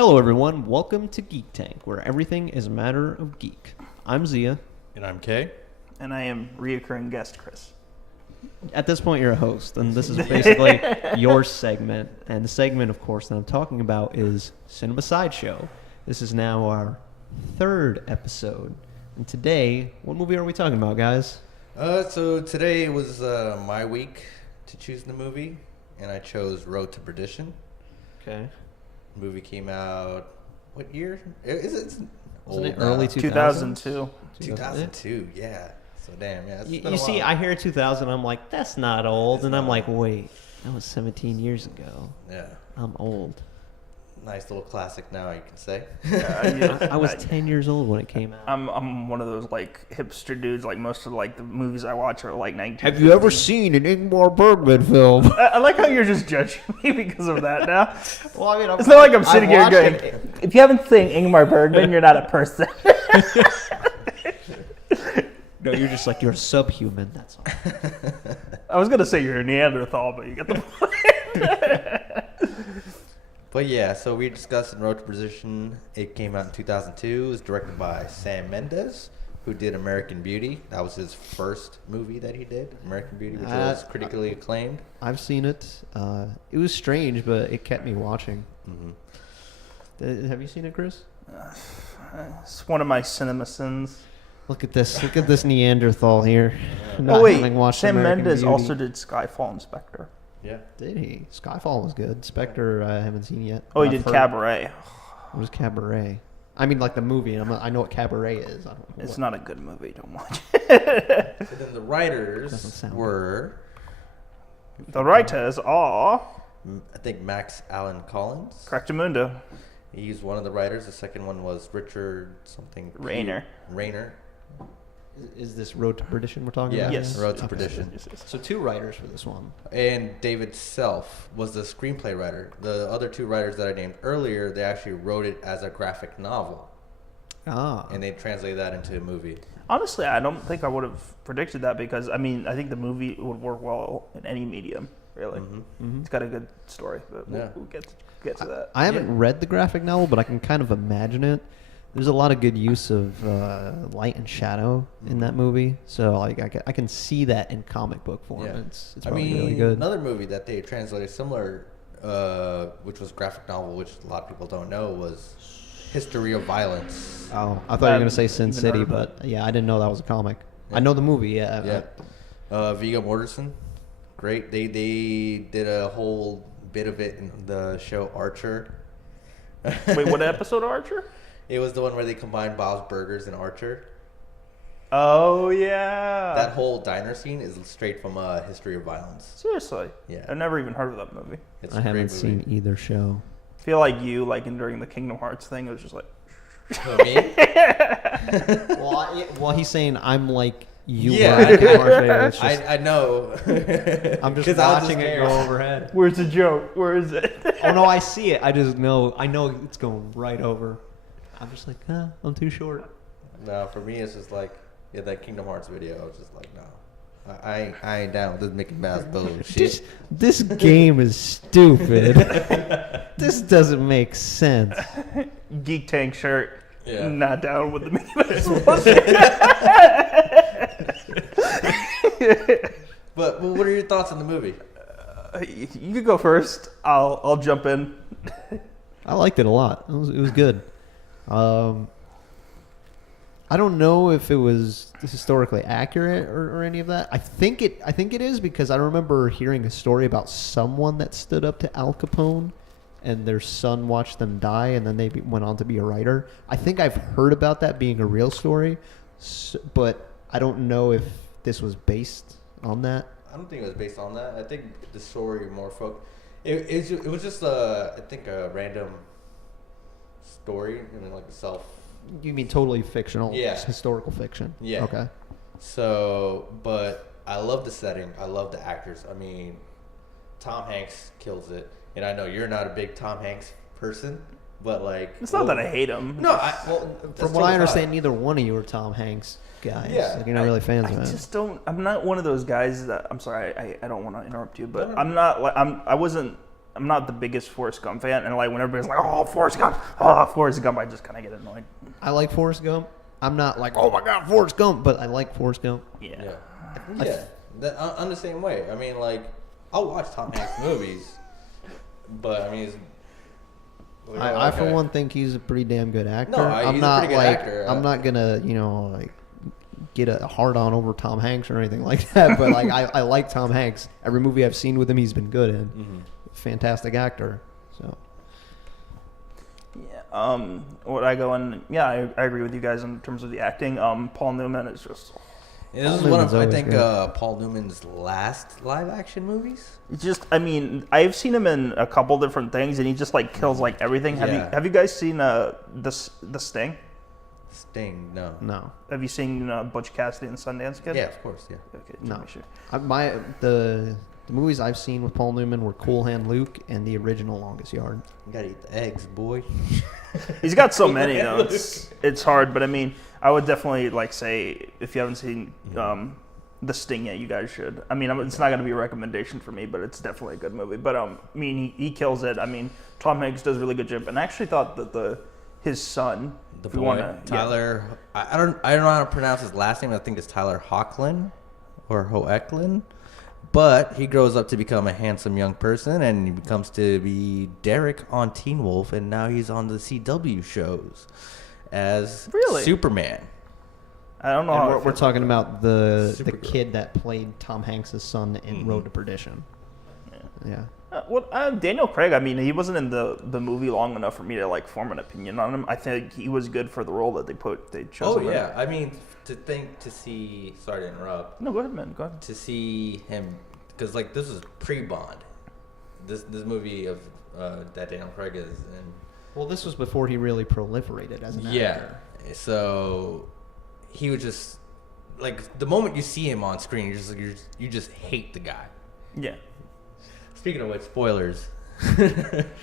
Hello everyone, welcome to Geek Tank, where everything is a matter of geek. I'm Zia. And I'm Kay. And I am reoccurring guest Chris. At this point you're a host, and this is basically your segment. And the segment, of course, that I'm talking about is Cinema Sideshow. This is now our third episode. And today, what movie are we talking about, guys? So today was my week to choose the movie, and I chose Road to Perdition. Okay. The movie came out, what year? Wasn't Old it now. early 2002. 2002, yeah. So damn, yeah. It's been You a see, while. I hear 2000, I'm like, that's not old. It's And not I'm like, old. wait, that was 17 years ago. Yeah. I'm old. Nice little classic now, you can say. I was 10 years old when it came out. I'm one of those like hipster dudes. Like most of like the movies I watch are like 19. Have you ever seen an Ingmar Bergman film? I like how you're just judging me because of that now. Well, I mean, It's not like I'm sitting here going, if you haven't seen Ingmar Bergman, you're not a person. No, you're just like, you're a subhuman, that's all. I was going to say you're a Neanderthal, but you got the point. But yeah, so we discussed in Road to Perdition. It came out in 2002. It was directed by Sam Mendes, who did American Beauty. That was his first movie that he did, American Beauty, which was critically acclaimed. I've seen it. It was strange, but it kept me watching. Mm-hmm. Have you seen it, Chris? It's one of my cinema sins. Look at this. Look at this Neanderthal here. Not Oh, wait. having watched Sam American Mendes Beauty. also did Skyfall and Spectre. Yeah. Did he? Skyfall was good. Spectre, I haven't seen yet. Oh, he I've did heard- Cabaret. What is Cabaret? I mean, like the movie. I know what Cabaret is. I don't know It's what- not a good movie. Don't watch it. So then the Doesn't writers sound were, The writers are I think, Max Allan Collins. Correctamundo. He's one of the writers. The second one was Richard something. Rayner. Rayner. Is this Road to Perdition we're talking Yeah, about? Yes. Road to Okay. Perdition. So two writers for this one. And David Self was the screenplay writer. The other two writers that I named earlier, they actually wrote it as a graphic novel, Ah. and they translated that into a movie. Honestly, I don't think I would have predicted that because, I mean, I think the movie would work well in any medium, really. Mhm. It's got a good story, but Yeah. we'll get to that. I haven't read the graphic novel, but I can kind of imagine it. There's a lot of good use of light and shadow in that movie, so like I can see that in comic book form. Yeah. It's I probably mean, really good. another movie that they translated similar, which was graphic novel, which a lot of people don't know, was History of Violence. Oh, I thought you were gonna say Sin Even City, heard of but yeah, I didn't know that was a comic. Yeah. I know the movie. Yeah. Yeah. Viggo Mortensen, great. They did a whole bit of it in the show Archer. Wait, what episode, Archer? It was the one where they combined Bob's Burgers and Archer. Oh, yeah. That whole diner scene is straight from History of Violence. Seriously. Yeah. I've never even heard of that movie. It's I a great haven't seen movie. either show. I feel like you, like during the Kingdom Hearts thing, it was just like, Oh, me? Well, he's saying I'm like you. Yeah, were at Kingdom Hearts Fair. It's just- I know. I'm just 'Cause I was watching it scared. go overhead. where's the joke? Where is it? Oh no, I see it. I just know. I know it's going right over. I'm just like, I'm too short. No, for me, it's just like, yeah, that Kingdom Hearts video. I was just like, no. I ain't down with this Mickey Mouse bullshit. This game is stupid. This doesn't make sense. Geek Tank shirt. Yeah. Not down with the Mickey Mouse bullshit. But what are your thoughts on the movie? You could go first. I'll jump in. I liked it a lot. It was good. I don't know if it was historically accurate or any of that. I think it is because I remember hearing a story about someone that stood up to Al Capone and their son watched them die and then they went on to be a writer. I think I've heard about that being a real story, but I don't know if this was based on that. I don't think it was based on that. I think the story more it was just I think a random story. I mean, like a self. You mean totally fictional? Yeah. Historical fiction? Yeah. Okay. So, but I love the setting. I love the actors. I mean, Tom Hanks kills it. And I know you're not a big Tom Hanks person, but like... It's not that I hate him. No, From what I understand, neither one of you are Tom Hanks guys. Yeah. Like, you're not really fans I of it. just don't. I'm not one of those guys that. I'm sorry. I don't want to interrupt you, but No. I'm not like. I wasn't I'm not the biggest Forrest Gump fan, and like when everybody's like, "Oh, Forrest Gump," I just kind of get annoyed. I like Forrest Gump. I'm not like, oh my god, Forrest Gump, but I like Forrest Gump. Yeah. I'm the same way. I mean, like, I'll watch Tom Hanks movies, but I mean, I for one think he's a pretty damn good actor. No, I'm he's a not pretty good like actor. I'm not gonna like get a hard on over Tom Hanks or anything like that. But like I like Tom Hanks. Every movie I've seen with him, he's been good in. Mm-hmm. Fantastic actor. So. Yeah. What I go in? Yeah, I agree with you guys in terms of the acting. Paul Newman is just. Yeah, this is one of, I think, Paul Newman's last live-action movies. Just, I mean, I've seen him in a couple different things, and he just like kills like everything. Yeah. Have you guys seen the Sting? Sting, no. No. Have you seen Butch Cassidy and Sundance Kid? Yeah, of course, yeah. Okay, No. sure. The movies I've seen with Paul Newman were Cool Hand Luke and the original Longest Yard. You gotta eat the eggs, boy. He's got so many though. It's hard, but I mean, I would definitely like say if you haven't seen The Sting yet, you guys should. I mean, it's not going to be a recommendation for me, but it's definitely a good movie. But I mean, he kills it. I mean, Tom Hanks does a really good job, and I actually thought that his son, The boy, Tyler. Yeah. I don't know how to pronounce his last name. I think it's Tyler Hoechlin or Hoechlin. But he grows up to become a handsome young person, and he becomes to be Derek on Teen Wolf, and now he's on the CW shows as Superman. I don't know. We're talking about the kid that played Tom Hanks' son in Road to Perdition. Yeah. Daniel Craig. I mean, he wasn't in the movie long enough for me to like form an opinion on him. I think he was good for the role that they chose. Oh yeah, I mean, to see. Sorry to interrupt. No, go ahead, man. Go ahead. To see him, because like this was pre-Bond. This movie of that Daniel Craig is in. Well, this was before he really proliferated as an actor. Yeah. So he was just like the moment you see him on screen, you just hate the guy. Yeah. Speaking of which, spoilers.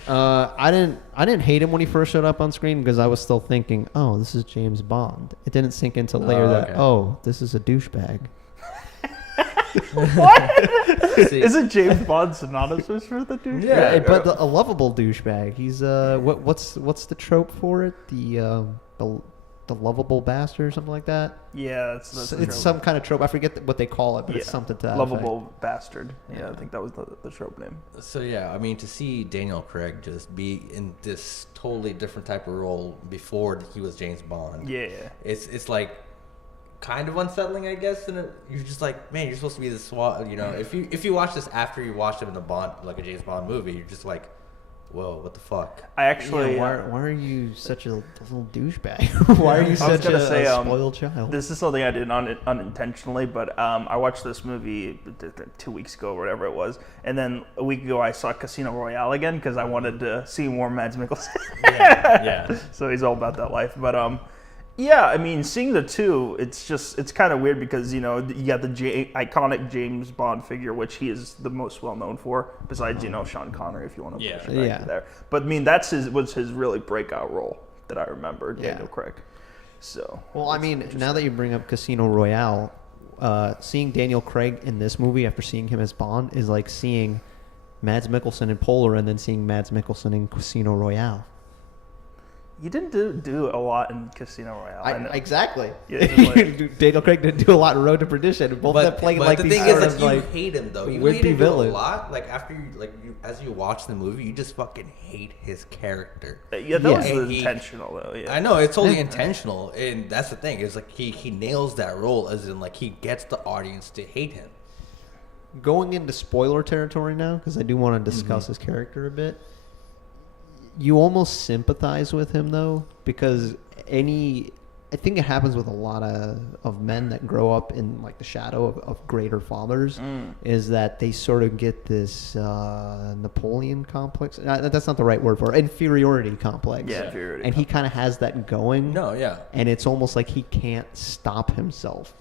I didn't hate him when he first showed up on screen because I was still thinking, oh, this is James Bond. It didn't sink into later that, oh, this is a douchebag. What? Isn't James Bond synonymous for the douchebag? Yeah, but a lovable douchebag. He's what's the trope for it? The lovable bastard or something like that. Yeah, it's some kind of trope. I forget what they call it, but it's something to that lovable effect. Bastard. Yeah, I think that was the trope name. So yeah, I mean, to see Daniel Craig just be in this totally different type of role before he was James Bond. Yeah, it's like kind of unsettling, I guess. And you're just like, man, you're supposed to be this SWAT. You know, if you watch this after you watched him in a James Bond movie, you're just like, whoa, what the fuck? I actually... why are you such a little douchebag? Why are you such a spoiled child? This is something I did unintentionally, but I watched this movie 2 weeks ago or whatever it was, and then a week ago I saw Casino Royale again because I wanted to see more Mads Mikkelsen. Yeah. So he's all about that life. But yeah, I mean, seeing the two, it's kind of weird because, you know, you got the iconic James Bond figure, which he is the most well known for, besides, you know, Sean Connery, if you want to push it back there. But I mean, was his really breakout role that I remember, Daniel Craig. So, well, I mean, now that you bring up Casino Royale, seeing Daniel Craig in this movie after seeing him as Bond is like seeing Mads Mikkelsen in Polar and then seeing Mads Mikkelsen in Casino Royale. You didn't do a lot in Casino Royale. Exactly. Yeah, Daniel Craig didn't do a lot in Road to Perdition. Both of them playing like these sort of you hate him though. You hate him a lot. Like after as you watch the movie, you just fucking hate his character. Yeah, that was intentional though. Yeah. I know it's totally intentional, and that's the thing. Is like he nails that role, as in like he gets the audience to hate him. Going into spoiler territory now, because I do want to discuss his character a bit. You almost sympathize with him though, because I think it happens with a lot of men that grow up in like the shadow of greater fathers, is that they sort of get this Napoleon complex. That's not the right word for it. Inferiority complex. Yeah, inferiority. And he kind of has that going. No, yeah. And it's almost like he can't stop himself.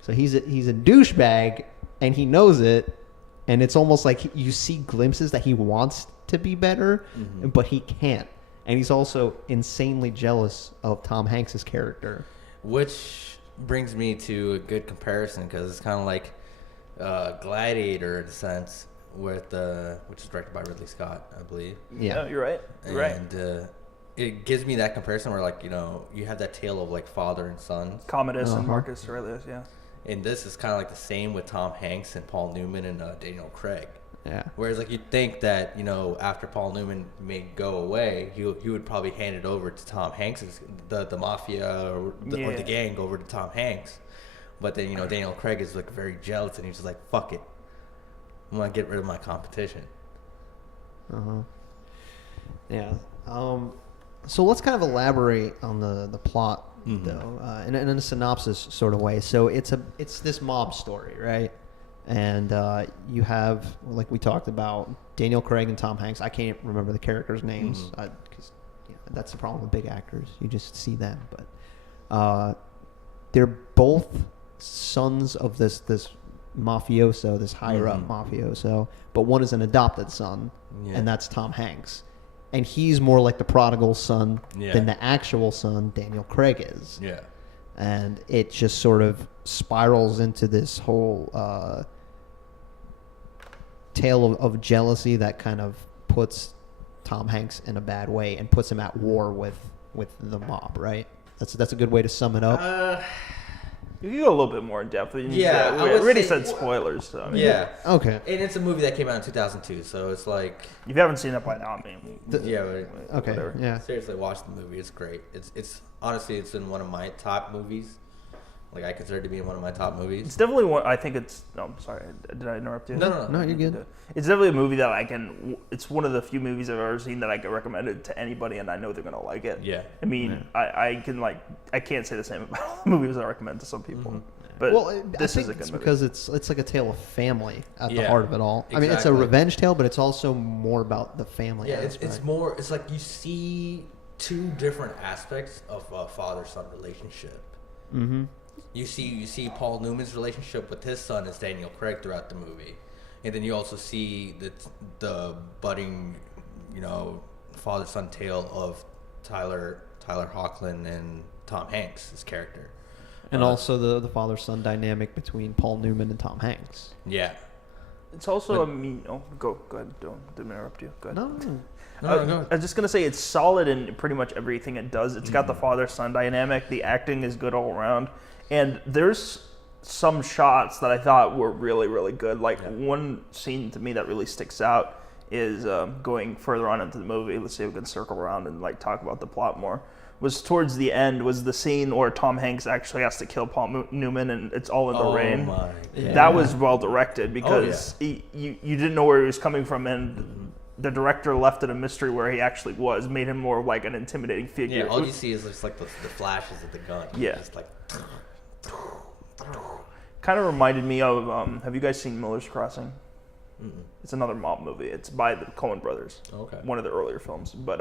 So he's a douchebag, and he knows it, and it's almost like you see glimpses that he wants to be better, but he can't. And he's also insanely jealous of Tom Hanks' character. Which brings me to a good comparison, because it's kind of like Gladiator in a sense. which is directed by Ridley Scott, I believe. Yeah, you're right. And it gives me that comparison where, like, you have that tale of like father and son. Commodus and Marcus Aurelius, yeah. And this is kind of like the same with Tom Hanks and Paul Newman and Daniel Craig. Yeah. Whereas, like, you'd think that, after Paul Newman may go away, he would probably hand it over to Tom Hanks, the mafia or the gang over to Tom Hanks. But then, Daniel Craig is, like, very jealous, and he's just like, fuck it. I'm going to get rid of my competition. Uh-huh. Yeah. So let's kind of elaborate on the plot, though, in a synopsis sort of way. So it's this mob story, right? And you have, like we talked about, Daniel Craig and Tom Hanks. I can't remember the characters' names because that's the problem with big actors. You just see them. But they're both sons of this mafioso, this higher-up mafioso. But one is an adopted son, and that's Tom Hanks. And he's more like the prodigal son than the actual son Daniel Craig is. Yeah. And it just sort of spirals into this whole tale of jealousy that kind of puts Tom Hanks in a bad way and puts him at war with the mob, right? That's a good way to sum it up. You can go a little bit more in depth. Yeah, I already said spoilers. So, I mean, yeah. Okay. And it's a movie that came out in 2002, so it's like... If you haven't seen it by now, I mean... Okay, whatever. yeah. Seriously, watch the movie. It's great. It's honestly, it's in one of my top movies. Like, I consider it to be in one of my top movies. It's definitely one... I think it's... No, I'm sorry. Did I interrupt you? No, you're good. It's definitely a movie that I can... It's one of the few movies I've ever seen that I can recommend it to anybody, and I know they're going to like it. Yeah. I mean, I can, like... I can't say the same about movies I recommend to some people. But this is a good movie. Because it's like a tale of family at the Yeah, heart of it all. I mean, it's a revenge tale, but it's also more about the family. Yeah, it's more... It's like you see two different aspects of a father-son relationship. Mm-hmm. You see Paul Newman's relationship with his son as Daniel Craig throughout the movie, and then you also see the budding, father-son tale of Tyler Hoechlin and Tom Hanks' his character, and also the father-son dynamic between Paul Newman and Tom Hanks. Yeah, it's also go ahead. Didn't interrupt you. Go ahead. No. No. I was just gonna say it's solid in pretty much everything it does. It's got the father-son dynamic. The acting is good all around. And there's some shots that I thought were really, really good. Like one scene to me that really sticks out is going further on into the movie. Let's see if we can circle around and like talk about the plot more. Was towards the end was the scene where Tom Hanks actually has to kill Paul Newman and it's all in the rain. My God. That was well directed because you didn't know where he was coming from and the director left it a mystery where he actually was, made him more like an intimidating figure. Yeah, all you see is just like the flashes of the gun. Yeah. Just like... Kind of reminded me of, have you guys seen Miller's Crossing? Mm-mm. It's another mob movie. It's by the Coen brothers. Okay. One of the earlier films. But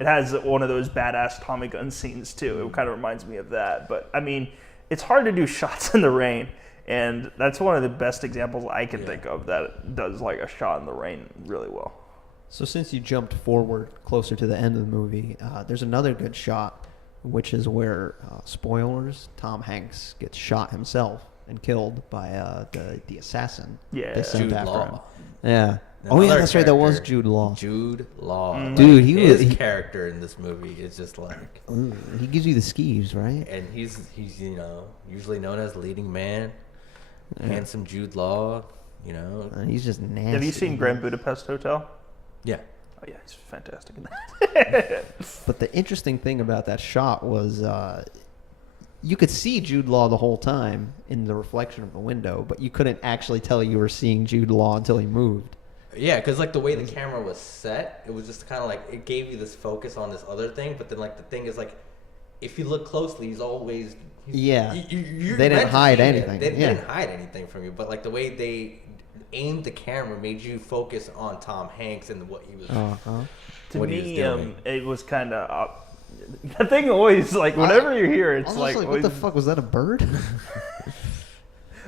it has one of those badass Tommy gun scenes too. It kind of reminds me of that. But I mean, it's hard to do shots in the rain. And that's one of the best examples I can think of that does like a shot in the rain really well. So since you jumped forward closer to the end of the movie, there's another good shot, which is where, spoilers, Tom Hanks gets shot himself and killed by the assassin. Yeah, they sent Jude after Law. him. Yeah. Another That's right. That was character, Jude Law. Jude Law. Mm-hmm. Dude, his character in this movie is just like... He gives you the skeeves, right? And he's usually known as leading man. Handsome Jude Law, And he's just nasty. Have you seen Grand Budapest Hotel? Yeah. Oh yeah, he's fantastic in that. But the interesting thing about that shot was you could see Jude Law the whole time in the reflection of the window, but you couldn't actually tell you were seeing Jude Law until he moved. Yeah, because like the way the camera was set, it was just kind of like it gave you this focus on this other thing, but then like the thing is like if you look closely, he's always they didn't hide anything. They didn't hide anything from you, but like the way they aimed the camera made you focus on Tom Hanks and what he was. To what me, he was doing. it was kind of. The thing always like whenever you hear it, it's like what the fuck was that, a bird?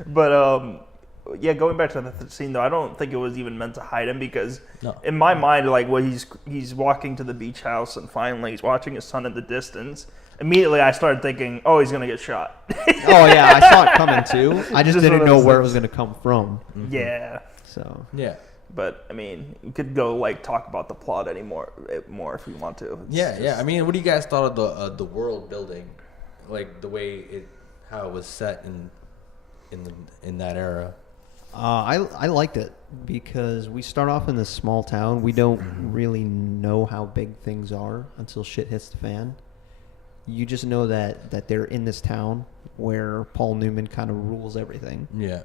But going back to the scene though, I don't think it was even meant to hide him because in my mind, like when he's walking to the beach house and finally he's watching his son in the distance. Immediately, I started thinking, "Oh, he's gonna get shot." Oh yeah, I saw it coming too. I just didn't know where it was gonna come from. Yeah. So yeah, But I mean, you could go like talk about the plot more if you want to. Yeah. I mean, what do you guys thought of the world building, like the way how it was set in that era? I liked it because we start off in this small town. We don't really know how big things are until shit hits the fan. You just know that they're in this town where Paul Newman kind of rules everything. Yeah.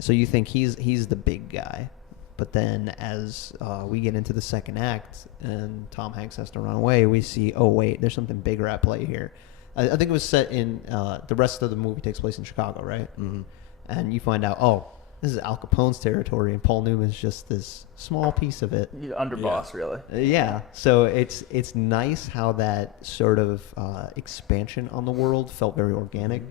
So you think he's the big guy. But then as we get into the second act and Tom Hanks has to run away, we see, oh, wait, there's something bigger at play here. I think it was set in, the rest of the movie takes place in Chicago, right? Mm-hmm. And you find out, oh, this is Al Capone's territory, and Paul Newman's just this small piece of it. Underboss, really. Yeah. So it's nice how that sort of expansion on the world felt very organic.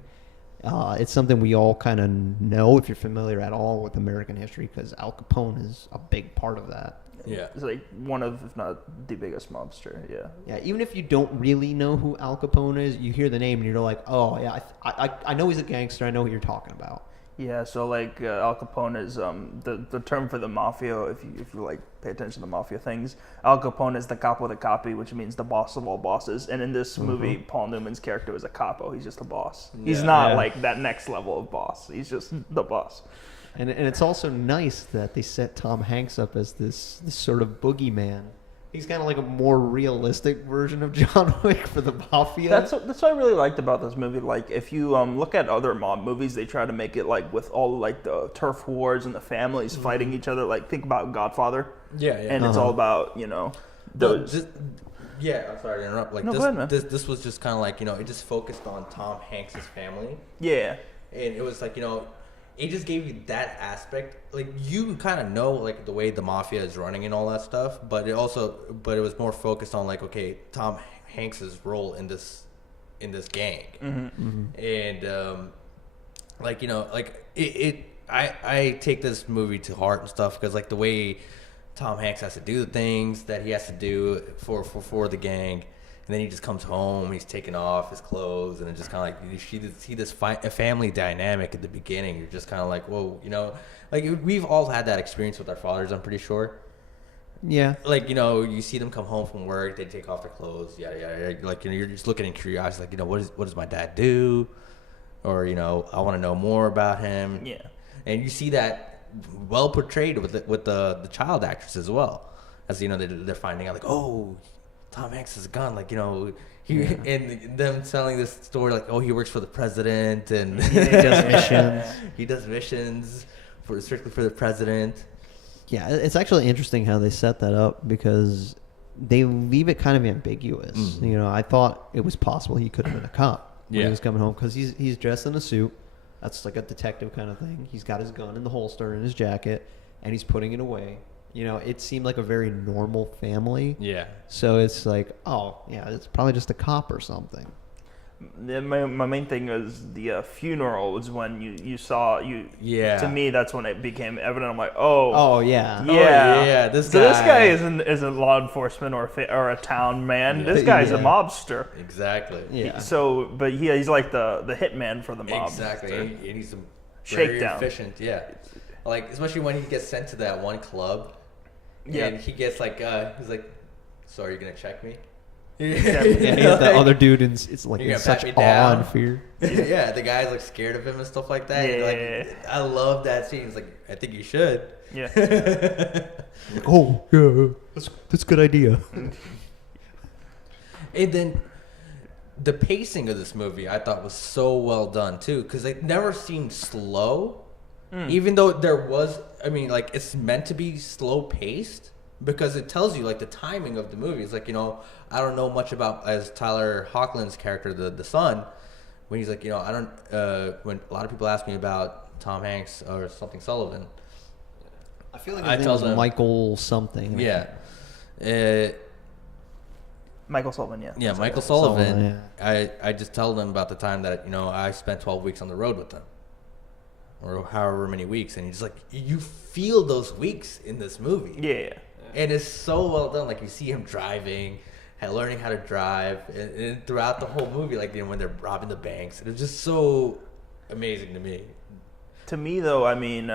It's something we all kind of know if you're familiar at all with American history, because Al Capone is a big part of that. Yeah. It's like one of, if not the biggest mobster, yeah. Yeah, even if you don't really know who Al Capone is, you hear the name and you're like, oh, yeah, I know he's a gangster. I know what you're talking about. Yeah, so like Al Capone is the term for the mafia. If you like pay attention to mafia things, Al Capone is the capo de capi, which means the boss of all bosses. And in this movie, Paul Newman's character is a capo. He's just a boss. He's not like that next level of boss. He's just the boss. And it's also nice that they set Tom Hanks up as this sort of boogeyman. He's kind of like a more realistic version of John Wick for the mafia. That's what I really liked about this movie. Like, if you look at other mob movies, they try to make it like with all like the turf wars and the families fighting each other. Like, think about Godfather. Yeah. And it's all about those. Yeah, I'm sorry to interrupt. Like, no, go ahead, man. This was just kind of like it just focused on Tom Hanks' family. Yeah. And it was like it just gave you that aspect. Like, you kind of know like the way the mafia is running and all that stuff, but it was more focused on like, okay, Tom Hanks's role in this gang. And I take this movie to heart and stuff, because like the way Tom Hanks has to do the things that he has to do for the gang. And then he just comes home, he's taking off his clothes, and it's just kind of like, you see this family dynamic at the beginning. You're just kind of like, whoa, like we've all had that experience with our fathers, I'm pretty sure. Yeah. Like, you see them come home from work, they take off their clothes, yada, yada. Like, you're just looking in curiosity, like, what does my dad do? Or, I want to know more about him. Yeah. And you see that well portrayed with the child actress as well. As, they're finding out, like, oh, Tom Hanks has a gun, like, and them telling this story, like, oh, he works for the president, and he does missions. He does missions strictly for the president. Yeah, it's actually interesting how they set that up, because they leave it kind of ambiguous. I thought it was possible he could have been a cop when he was coming home, because he's dressed in a suit. That's like a detective kind of thing. He's got his gun in the holster in his jacket, and he's putting it away. It seemed like a very normal family. Yeah. So it's like, oh, yeah, it's probably just a cop or something. My main thing is the funeral was when you saw. Yeah. To me, that's when it became evident. I'm like, oh. Oh, yeah. Yeah. Oh, yeah. This guy isn't law enforcement or a town man. This guy's a mobster. Exactly. Yeah. But he's like the hitman for the mob. Exactly. And he's very efficient. Yeah. Like, especially when he gets sent to that one club. Yeah. And he gets like, he's like, so are you going to check me? Yeah, the other dude it's like in such awe and fear. Yeah, the guy's like scared of him and stuff like that. Yeah. Like, I love that scene. It's like, I think you should. Yeah. Oh, yeah, that's a good idea. And then the pacing of this movie, I thought, was so well done too, because it never seemed slow. Even though there was, it's meant to be slow paced, because it tells you like the timing of the movie. It's like, I don't know much about, as Tyler Hoechlin's character, the son, when he's like, I don't, when a lot of people ask me about Tom Hanks or something Sullivan, I feel like his name was Michael something. Yeah. Michael Sullivan, yeah. Yeah, Michael Sullivan. I just tell them about the time that, I spent 12 weeks on the road with them. Or however many weeks, and he's like, you feel those weeks in this movie. Yeah. And it's so well done. Like, you see him driving, learning how to drive, and throughout the whole movie, like, when they're robbing the banks, it's just so amazing to me. To me, though, I mean,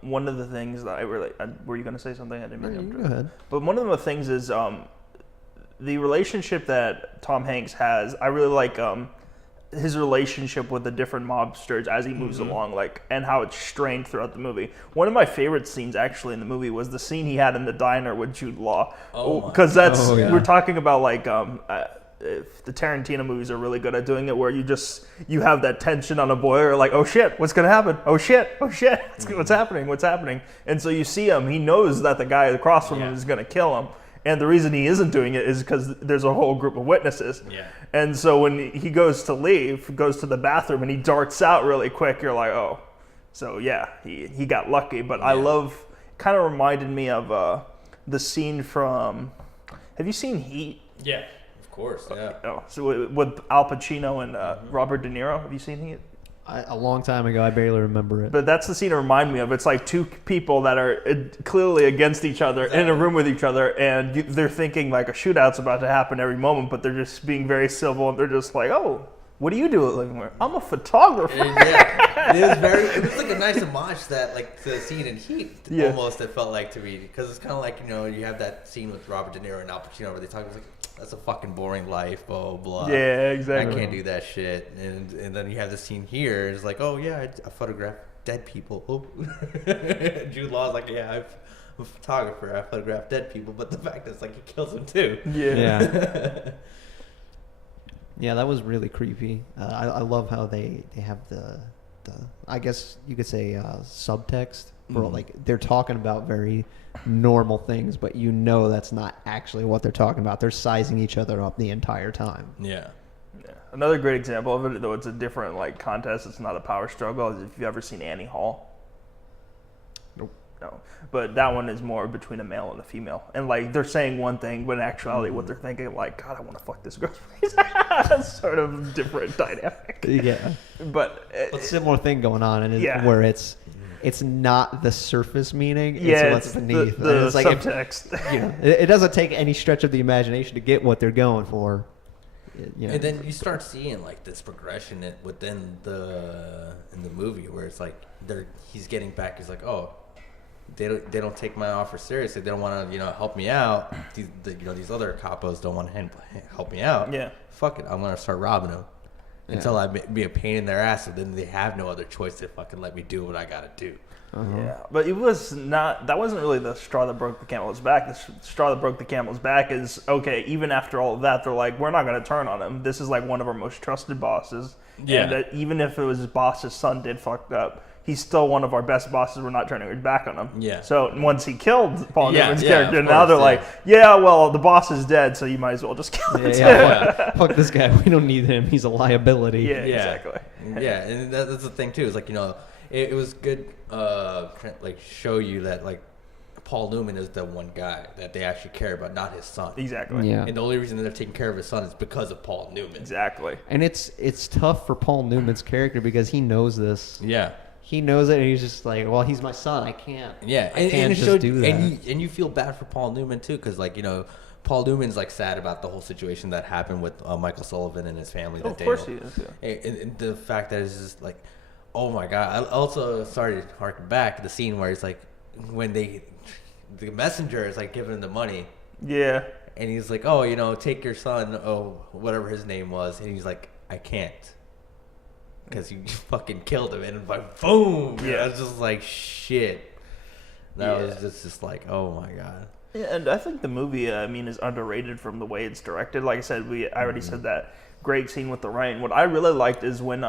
one of the things that I really... were you going to say something? I didn't mean to interrupt. Go ahead. But one of the things is the relationship that Tom Hanks has. I really like his relationship with the different mobsters as he moves along, like, and how it's strained throughout the movie. One of my favorite scenes, actually, in the movie was the scene he had in the diner with Jude Law. Because we're talking about, like... if the Tarantino movies are really good at doing it, where you have that tension on a boiler, like, oh shit, what's gonna happen? Oh shit, what's happening? And so you see him, he knows that the guy across from him is gonna kill him, and the reason he isn't doing it is because there's a whole group of witnesses. And so when he goes to leave, goes to the bathroom, and he darts out really quick, you're like, oh, so yeah, he got lucky. But I love, kind of reminded me of the scene from, have you seen Heat? Yeah. Of course, yeah. Oh, so with Al Pacino and Robert De Niro, have you seen it? A long time ago, I barely remember it. But that's the scene it reminded me of. It's like two people that are clearly against each other in a room with each other, and they're thinking like a shootout's about to happen every moment, but they're just being very civil, and they're just like, oh, what do you do at Livingware? I'm a photographer. Yeah, it was like a nice homage to that, like, to the scene in Heat. Almost, it felt like to me, because it's kind of like, you have that scene with Robert De Niro and Al Pacino where they talk, like, that's a fucking boring life, blah, blah, blah. Yeah, exactly. I can't do that shit. And then you have the scene here, it's like, oh, yeah, I photograph dead people. Oh. Jude Law's like, yeah, I'm a photographer. I photograph dead people. But the fact is, like, he kills them, too. Yeah. Yeah, that was really creepy. I love how they have the I guess you could say subtext where like they're talking about very normal things, but that's not actually what they're talking about. They're sizing each other up the entire time. Yeah. Another great example of it, though it's a different like contest, it's not a power struggle, is if you've ever seen Annie Hall. No, but that one is more between a male and a female, and like they're saying one thing, but in actuality, what they're thinking, like, God, I want to fuck this girl's face. That's sort of different dynamic. Yeah, but similar thing going on, and where it's not the surface meaning, it's what's beneath. The it's like subtext. It doesn't take any stretch of the imagination to get what they're going for. And then you start seeing like this progression within in the movie where it's like he's getting back. He's like, oh. They don't take my offer seriously. They don't want to, help me out. These other capos don't want to help me out. Yeah. Fuck it. I'm gonna start robbing them until I be a pain in their ass. And then they have no other choice to fucking let me do what I gotta do. Yeah, but it was not. That wasn't really the straw that broke the camel's back. The straw that broke the camel's back is okay. Even after all of that, they're like, we're not gonna turn on him. This is like one of our most trusted bosses. Yeah. And even if it was his boss's son did fucked up, he's still one of our best bosses. We're not turning our back on him. Yeah. So once he killed Paul Newman's character, now they're like, well, the boss is dead, so you might as well just kill him. Fuck this guy. We don't need him. He's a liability. Yeah, exactly. Yeah, and that's the thing too. Is like it was good. Like show you that like Paul Newman is the one guy that they actually care about, not his son. Exactly. Yeah. And the only reason that they're taking care of his son is because of Paul Newman. Exactly. And it's tough for Paul Newman's character because he knows this. Yeah. He knows it, and he's just like, well, he's my son. I can't. Yeah, I can't just do that. And you feel bad for Paul Newman too, because like Paul Newman's like sad about the whole situation that happened with Michael Sullivan and his family. Of course he is. Yeah. And the fact that it's just like, oh my God. I also started to harken back the scene where it's like when the messenger is like giving him the money. Yeah. And he's like, oh, take your son, whatever his name was, and he's like, I can't. Because you fucking killed him, and like boom, yeah, it's just like shit. That was just like, oh my God. Yeah, and I think the movie, is underrated from the way it's directed. Like I said, I already said that great scene with the rain. What I really liked is when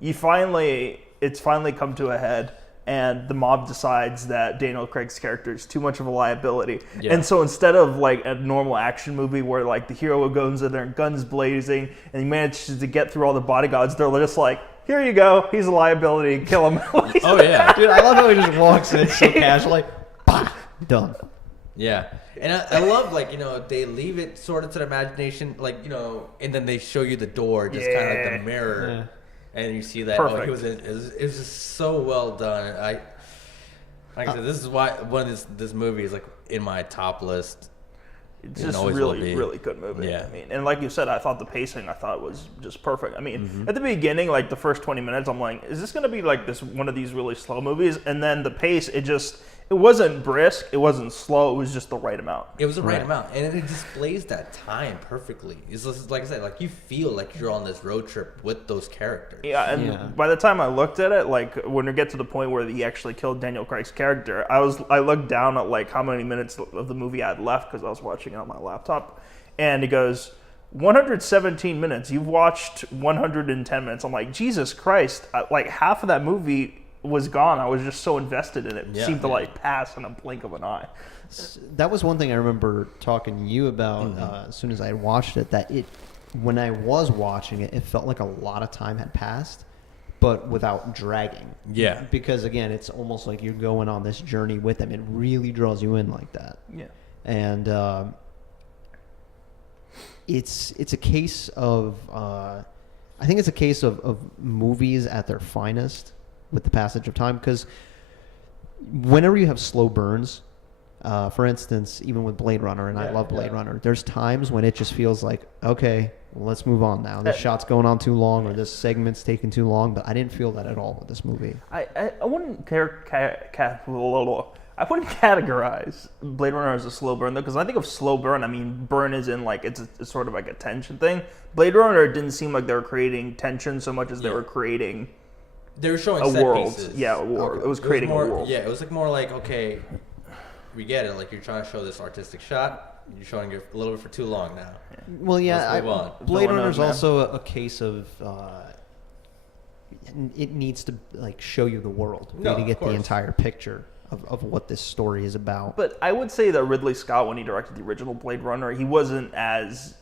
it's finally come to a head, and the mob decides that Daniel Craig's character is too much of a liability. Yeah. And so instead of like a normal action movie where like the hero goes in there and guns blazing and he manages to get through all the bodyguards, they're just like, here you go, he's a liability, kill him. Oh yeah. Dude, I love how he just walks in so casually, bah, done. Yeah. And I love, like, they leave it sort of to the imagination, like, and then they show you the door, just kind of like the mirror. Yeah. And you see that perfect. It was just so well done. Like I said, this is why this movie is like in my top list It's just really good movie. Yeah. I mean, and like you said, I thought the pacing was just perfect. I mean, at the beginning, like the first 20 minutes, I'm like, is this going to be like one of these really slow movies? And then the pace, it wasn't brisk, it wasn't slow, it was just the right amount. It was the right amount, and it displays that time perfectly. It's just, like I said, like you feel like you're on this road trip with those characters. Yeah, and by the time I looked at it, like when we get to the point where he actually killed Daniel Craig's character, I looked down at like how many minutes of the movie I had left because I was watching it on my laptop, and it goes 117 minutes. You've watched 110 minutes. I'm like, Jesus Christ! Like half of that movie was gone. I was just so invested in it. It seemed to like pass in a blink of an eye. That was one thing I remember talking to you about as soon as I had watched it, that when I was watching it, it felt like a lot of time had passed, but without dragging. Yeah. Because again, it's almost like you're going on this journey with them. It really draws you in like that. Yeah. And it's a case of I think it's a case of movies at their finest with the passage of time, because whenever you have slow burns, for instance, even with Blade Runner, and I love Blade Runner, there's times when it just feels like, okay, well, let's move on now. This shot's going on too long, or this segment's taking too long, but I didn't feel that at all with this movie. I wouldn't categorize Blade Runner as a slow burn, though, because I think of slow burn, I mean, burn is in like, it's sort of like a tension thing. Blade Runner didn't seem like they were creating tension so much as they were creating... They were showing a set world. pieces. Yeah, a world. Okay. It was creating a world. Yeah, it was like more like, okay, we get it. Like you're trying to show this artistic shot. You're showing it a little bit for too long now. Well, yeah, Blade Runner is also a case of it needs to like show you the world. You need to get the entire picture of what this story is about. But I would say that Ridley Scott, when he directed the original Blade Runner, he wasn't as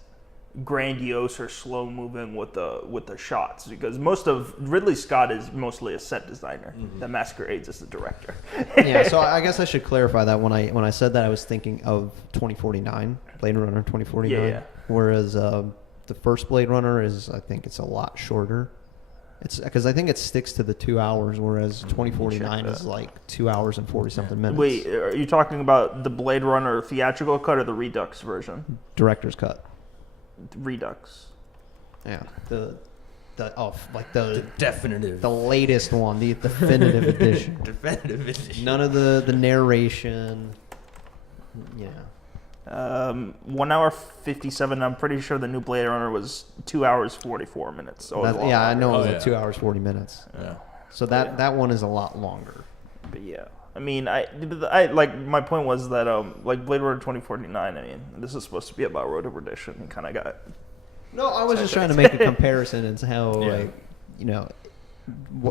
grandiose or slow moving with the shots, because most of Ridley Scott is mostly a set designer that masquerades as the director. Yeah, so I guess I should clarify that when I said that I was thinking of 2049, Blade Runner 2049. Yeah. Whereas the first Blade Runner I think it's a lot shorter. It's because I think it sticks to the 2 hours, whereas 2049 is like 2 hours and 40 something minutes. Wait, are you talking about the Blade Runner theatrical cut or the Redux version? Director's cut. Redux. Yeah, the definitive, the latest one, the definitive edition. Definitive edition. None of the narration. Yeah. 1 hour 57. I'm pretty sure the new Blade Runner was 2 hours 44 minutes. So I know it was like 2 hours 40 minutes. Yeah. So that one is a lot longer. But yeah. I mean, I like my point was that like Blade Runner 2049. I mean, this is supposed to be about Road to Perdition. And kind of got. No, I was just trying to make a comparison and how like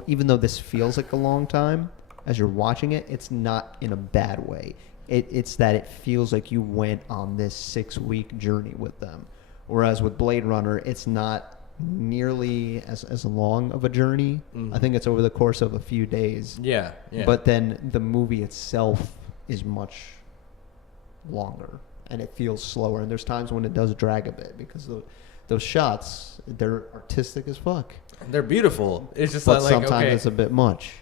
even though this feels like a long time as you're watching it, it's not in a bad way. It's that it feels like you went on this 6-week journey with them, whereas with Blade Runner, it's not nearly as long of a journey. I think it's over the course of a few days. Yeah. But then the movie itself is much longer, and it feels slower. And there's times when it does drag a bit because those shots, they're artistic as fuck. They're beautiful. It's just but like sometimes it's a bit much.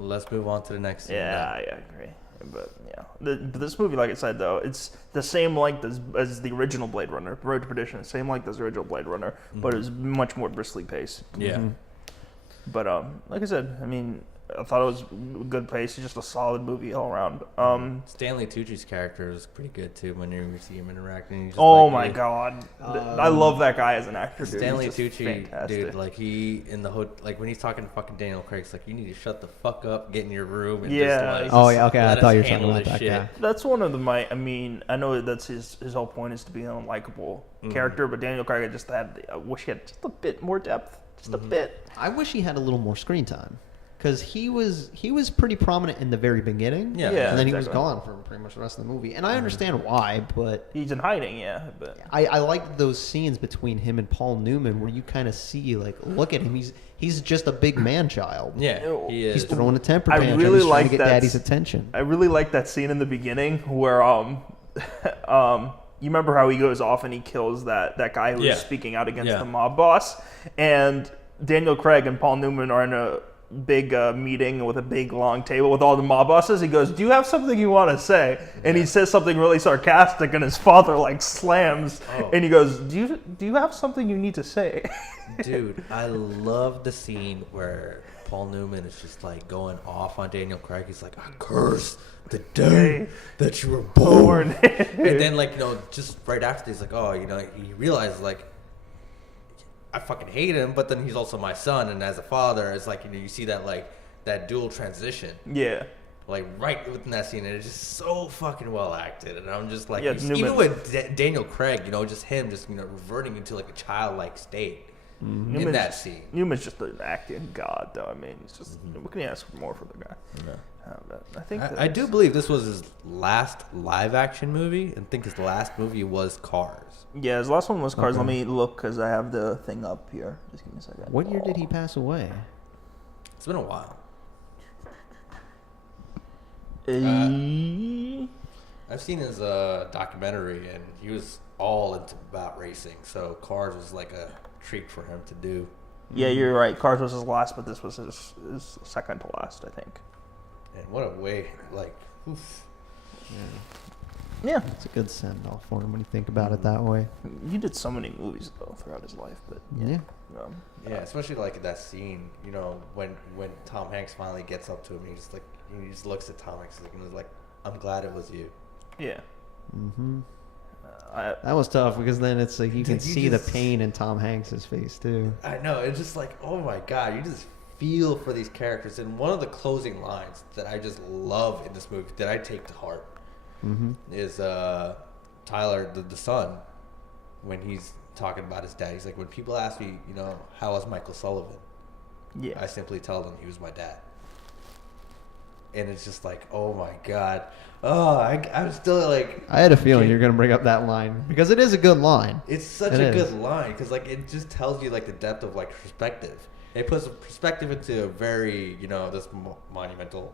Let's move on to the next. Yeah, I agree. But yeah, this movie, like I said, though, it's the same length as the original Blade Runner, Road to Perdition. Same length as the original Blade Runner, but it was much more briskly paced. Yeah. But like I said, I mean, I thought it was a good pace. It's just a solid movie all around. Stanley Tucci's character is pretty good too when you see him interacting. Oh my god, I love that guy as an actor. Dude. Stanley Tucci, fantastic. dude, like he in the hood, like when he's talking to fucking Daniel Craig's like, you need to shut the fuck up, get in your room, and yeah. I thought you were talking about that guy. That's one of the I mean, I know that's his whole point is to be an unlikable character, but Daniel Craig I wish he had just a bit more depth, just a bit. I wish he had a little more screen time. Because he was pretty prominent in the very beginning, and then he was gone for pretty much the rest of the movie. And I understand why, but he's in hiding, But I like those scenes between him and Paul Newman where you kind of see, like, look at him, he's just a big man child. Yeah, he is. He's throwing a temper tantrum. I really he's trying like to get daddy's attention. I really like that scene in the beginning where you remember how he goes off and he kills that guy who was speaking out against the mob boss, and Daniel Craig and Paul Newman are in a big meeting with a big long table with all the mob bosses. He goes, "Do you have something you want to say?" And he says something really sarcastic, and his father like slams, and he goes, "Do you have something you need to say?" Dude, I love the scene where Paul Newman is just like going off on Daniel Craig. He's like, "I curse the day that you were born." And then like, just right after he's like, "Oh, he realizes like, I fucking hate him, but then he's also my son, and as a father, it's like, you see that like that dual transition." Yeah. Like right within that scene, and it's just so fucking well acted, and I'm just like, Newman, even with Daniel Craig, just him, just reverting into like a childlike state in that scene. Newman's just an acting god, though. I mean, it's just what can you ask for more for the guy? Yeah. I do believe this was his last live action movie, and I think his last movie was Cars. Yeah, his last one was Cars. Okay. Let me look because I have the thing up here. Just give me a second. What year did he pass away? It's been a while. I've seen his documentary, and he was all about racing, so Cars was like a treat for him to do. Yeah, you're right. Cars was his last, but this was his second to last, I think. And what a way, like, oof. Yeah. It's a good send-off for him when you think about it that way. He did so many movies, though, throughout his life, but yeah. Yeah, especially like that scene, when Tom Hanks finally gets up to him, he just looks at Tom Hanks and is like, "I'm glad it was you." Yeah. Mm-hmm. That was tough because then it's like you can see the pain in Tom Hanks' face too. I know, it's just like, oh my god, you just feel for these characters. And one of the closing lines that I just love in this movie that I take to heart is Tyler, the son, when he's talking about his dad. He's like, when people ask me, how was Michael Sullivan? Yeah. I simply tell them he was my dad. And it's just like, oh my god. Oh, I'm still like... I had a feeling you're going to bring up that line because it is a good line. It's such a good line because like it just tells you like the depth of like perspective. It puts perspective into a very, this monumental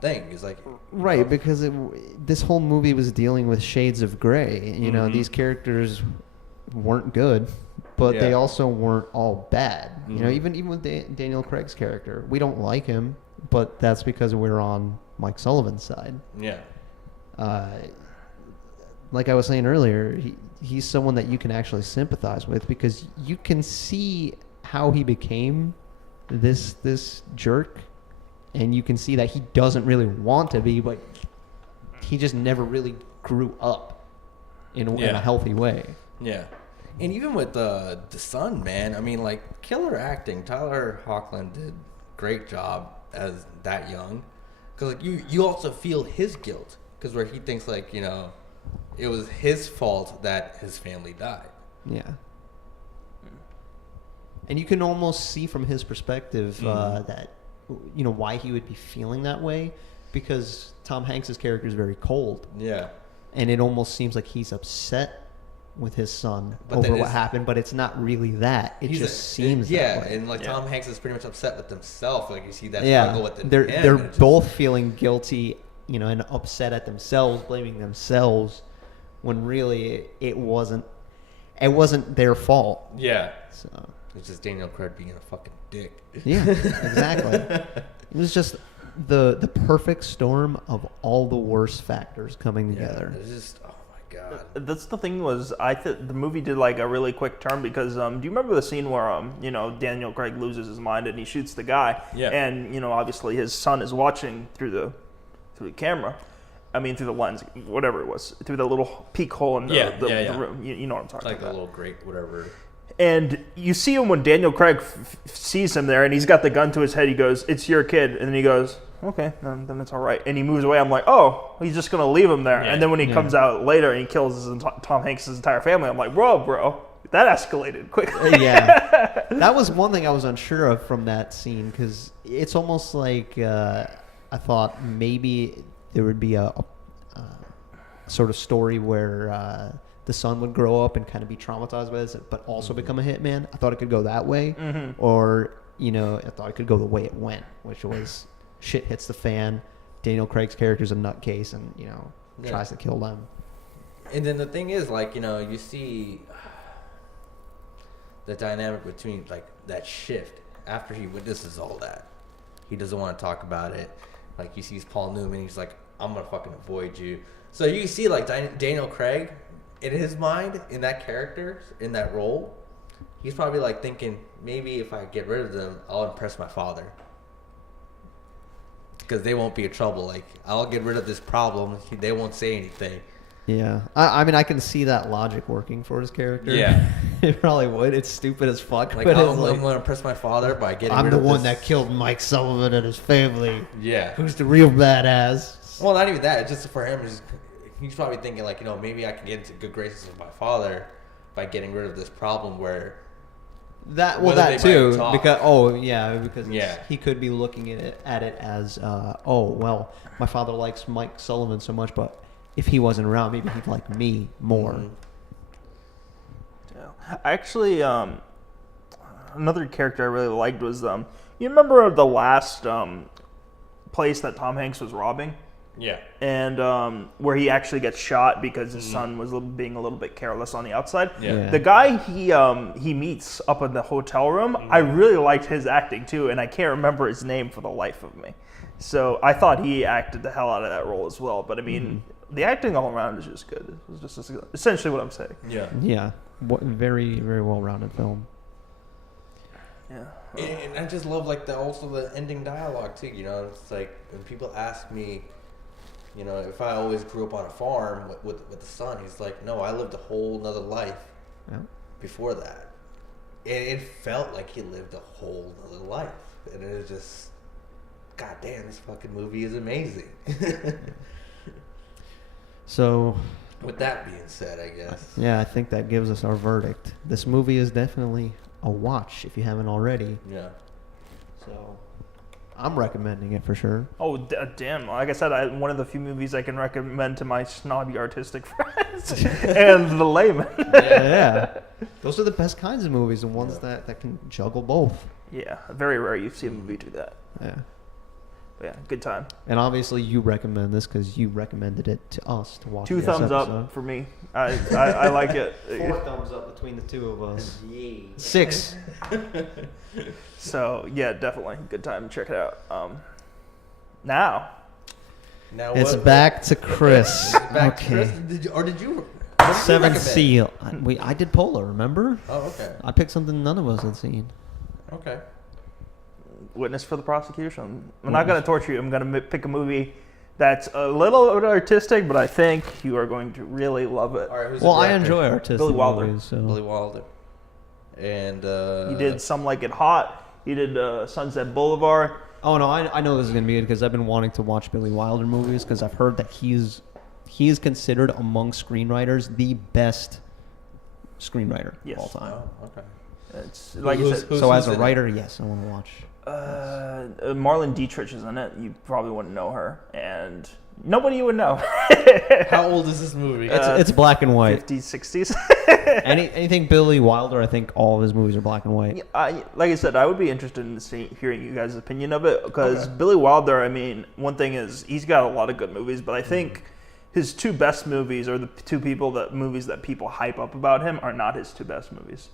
thing. It's like... Right, because this whole movie was dealing with shades of gray. These characters weren't good, but they also weren't all bad. Even with Daniel Craig's character, we don't like him, but that's because we're on Mike Sullivan's side. Yeah. Like I was saying earlier, he's someone that you can actually sympathize with because you can see how he became this jerk, and you can see that he doesn't really want to be, but he just never really grew up in a healthy way. Yeah. And even with the son, man, I mean, like, killer acting. Tyler Hoechlin did great job as that young. Because, like, you also feel his guilt. Because where he thinks, like, it was his fault that his family died. Yeah. And you can almost see from his perspective that, why he would be feeling that way. Because Tom Hanks' character is very cold. Yeah. And it almost seems like he's upset with his son over what happened, but it's not really that. It just seems that way. And like Tom Hanks is pretty much upset with himself. Like you see that struggle with they're both feeling guilty, and upset at themselves, blaming themselves, when really it wasn't their fault. Yeah. So it's just Daniel Craig being a fucking dick. Yeah, exactly. It was just the perfect storm of all the worst factors coming together. It's just God. That's the thing was the movie did like a really quick turn because do you remember the scene where Daniel Craig loses his mind and he shoots the guy and obviously his son is watching through the camera, through the lens, whatever it was, through the little peek hole in the room. You know what I'm talking like about. Like the little grate, whatever. And you see him when Daniel Craig sees him there and he's got the gun to his head. He goes, "It's your kid," and then he goes, "Okay, then it's all right." And he moves away. I'm like, oh, he's just going to leave him there. Yeah. And then when he comes out later and he kills Tom Hanks' entire family, I'm like, bro, that escalated quickly. Yeah. That was one thing I was unsure of from that scene because it's almost like I thought maybe there would be a sort of story where the son would grow up and kind of be traumatized by this, but also become a hitman. I thought it could go that way. Mm-hmm. Or, I thought it could go the way it went, which was... shit hits the fan. Daniel Craig's character's a nutcase and, tries to kill them. And then the thing is, like, you see the dynamic between, like, that shift after he witnesses all that, he doesn't want to talk about it. Like, he sees Paul Newman, he's like, I'm gonna fucking avoid you. So you see, like, Daniel Craig, in his mind, in that character, in that role, he's probably like thinking, maybe if I get rid of them, I'll impress my father, because they won't be in trouble. Like, I'll get rid of this problem, they won't say anything. Yeah, I mean, I can see that logic working for his character. Yeah. It probably would. It's stupid as fuck. Like, but I'm it's like, going to impress my father by getting I'm rid the of one this. that killed Mike Sullivan and his family. Yeah. Who's the real badass? Well, not even that. It's just for him. He's probably thinking, like, maybe I can get into good graces with my father by getting rid of this problem where... That Whether that they too, might talk. because he could be looking at it as, my father likes Mike Sullivan so much, but if he wasn't around, maybe he'd like me more. Mm-hmm. Yeah. Actually, another character I really liked was you remember the last place that Tom Hanks was robbing? Yeah. And where he actually gets shot because his son was being a little bit careless on the outside. Yeah. The guy he meets up in the hotel room, I really liked his acting too, and I can't remember his name for the life of me. So I thought he acted the hell out of that role as well. But I mean, the acting all around is just good. It was just essentially what I'm saying. Yeah. Yeah, very, very well-rounded film. Yeah. And I just love, like, also the ending dialogue too. It's like when people ask me, if I always grew up on a farm with the son, he's like, no, I lived a whole nother life before that. And it felt like he lived a whole nother life. And it was just, God damn, this fucking movie is amazing. So, with that being said, I guess. yeah, I think that gives us our verdict. This movie is definitely a watch if you haven't already. Yeah. So, I'm recommending it for sure. Oh, damn. Like I said, one of the few movies I can recommend to my snobby artistic friends and the layman. Yeah. Those are the best kinds of movies, the ones that can juggle both. Yeah, very rare you see a movie do that. Yeah. But yeah, good time. And obviously you recommend this because you recommended it to us to watch. 2 this thumbs episode. up for me. I like it. 4 thumbs up between the two of us. Yay. 6. So yeah, definitely good time to check it out. Now It's back to Chris. Back to Okay. Chris. Did you? Seventh Seal. I did Polar, remember? Oh, okay. I picked something none of us had seen. Okay. witness for the prosecution. I'm not going to torture you. I'm going to pick a movie that's a little bit artistic, but I think you are going to really love it. All right, who's the Well, I director? enjoy artistic Billy Wilder. movies. So. Billy Wilder. And He did Some Like It Hot. He did Sunset Boulevard. Oh no, I know this is gonna be good because I've been wanting to watch Billy Wilder movies because I've heard that he is considered among screenwriters the best screenwriter Yes. of all time. Oh, okay. It's like you said. So as a writer, yes, I want to watch. Marlene Dietrich is in it. You probably wouldn't know her, and nobody would know. How old is this movie? It's black and white. 50s, 60s. Anything Billy Wilder, I think all of his movies are black and white. Like I said, I would be interested in hearing you guys' opinion of it because Billy Wilder, I mean, one thing is he's got a lot of good movies, but I think his two best movies or the movies that people hype up about him are not his two best movies.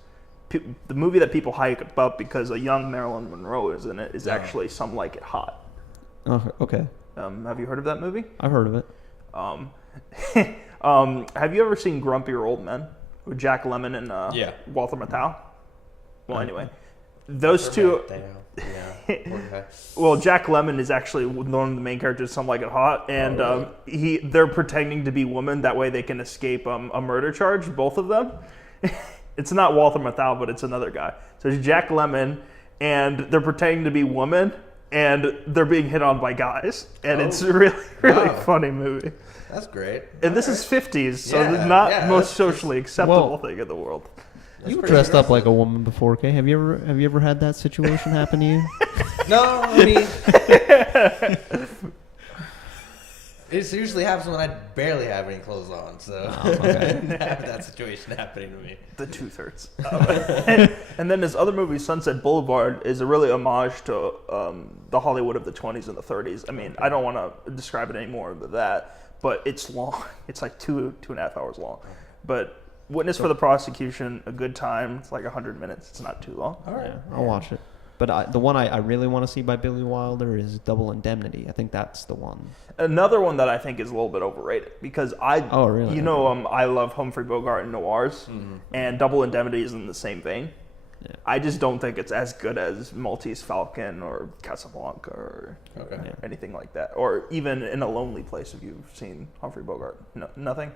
The movie that people hype up because a young Marilyn Monroe is in it is actually Some Like It Hot. Oh, okay. Have you heard of that movie? I've heard of it. Have you ever seen Grumpier Old Men with Jack Lemmon and Walter Matthau? Well, anyway, those two. Yeah. Okay. Well, Jack Lemmon is actually one of the main characters, Some Like It Hot, and they're pretending to be women. That way they can escape a murder charge, both of them. It's not Walter Matthau, but it's another guy. So it's Jack Lemmon, and they're pretending to be women, and they're being hit on by guys. And it's a really, really funny movie. That's great. And this is 50s, so it's not the most socially acceptable thing in the world. You dressed up like a woman before, Kay? Have you ever had that situation happen to you? No, I mean, it usually happens when I barely have any clothes on, so I didn't have that situation happening to me. The 2/3. And then his other movie, Sunset Boulevard, is a really homage to the Hollywood of the 20s and the 30s. I mean, I don't want to describe it any more than that, but it's long. It's like 2.5 hours long. But Witness for the Prosecution, a good time. It's like 100 minutes. It's not too long. All right. Yeah, I'll watch it. But the one I really want to see by Billy Wilder is Double Indemnity. I think that's the one. Another one that I think is a little bit overrated because I love Humphrey Bogart and noirs, and Double Indemnity is in the same vein. Yeah. I just don't think it's as good as Maltese Falcon or Casablanca or anything like that, or even In a Lonely Place. If you've seen Humphrey Bogart, no, nothing.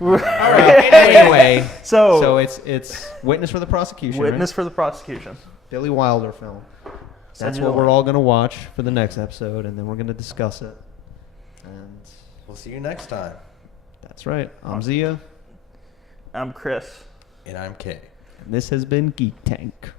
All right. Anyway, so it's Witness for the Prosecution. Witness for the Prosecution. Billy Wilder film. That's Send what you we're all going to watch for the next episode, and then we're going to discuss it. And We'll see you next time. that's right. I'm Zia. I'm Chris. And I'm Kay. And this has been Geek Tank.